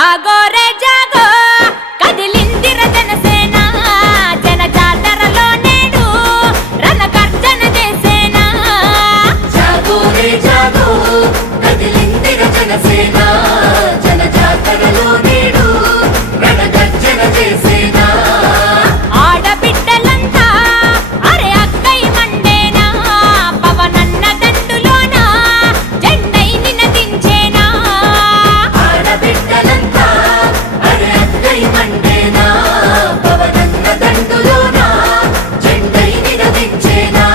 జాగో రే జాగో కదిలిందిర జనసేన జన జాతరలో నేడు రణగర్జన చేసేనా జాగో రే జాగో కదిలిందిర జనసేన జన జాతరలో నేడు రణగర్జన చేసేనా ఆడబిడ్డలంతా అరే అక్కై మండేనా పవనన్న దండులోన జెండై నినదించేనా ఆడబిడ్డలంతా అరే అక్కై మండేనా పవనన్న దండులోన జెండై నినదించేనా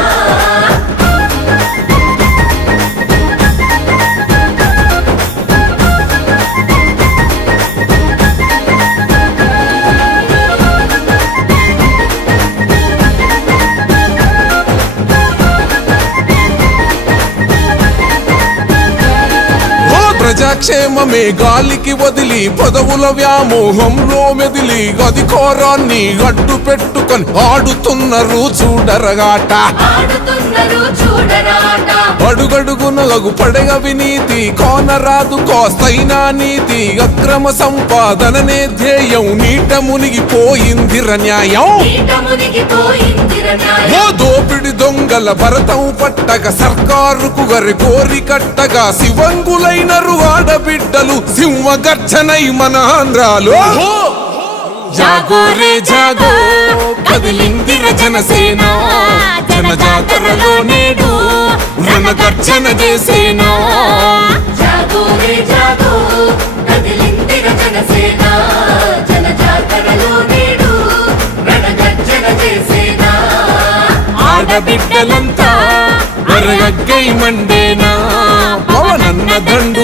ప్రజాక్షేమమే గాలికి వదిలి పదవుల వ్యామోహంలో మెదిలి అధికారాన్ని అడ్డు పెట్టుకొని ఆడుతున్నారు చూడరగాట అడుగడుగునగు పడగ వినీతి కోనరాదు కోస్తైనా నీతి అక్రమ సంపాదననే ధ్యేయం నీట మునిగిపోయిందిర న్యాయం ఓ దోపిడి దొంగల భరతం పట్టక సర్కారుకు గరి కోరి కట్టగా శివంగులైనరు ఆడబిడ్డలు సింహగర్జనై మన ఆంధ్రాలో జాగో రే జాగో కదిలిందిర జనసేన జన జాతరలో నేడు రణగర్జన చేసేనా జాగో రే జాగో కదిలిందిర జనసేన జన జాతరలో నేడు రణగర్జన చేసేనా ఆడబిడ్డలంతా వరగగ్గై మండేనా పవనన్న దండు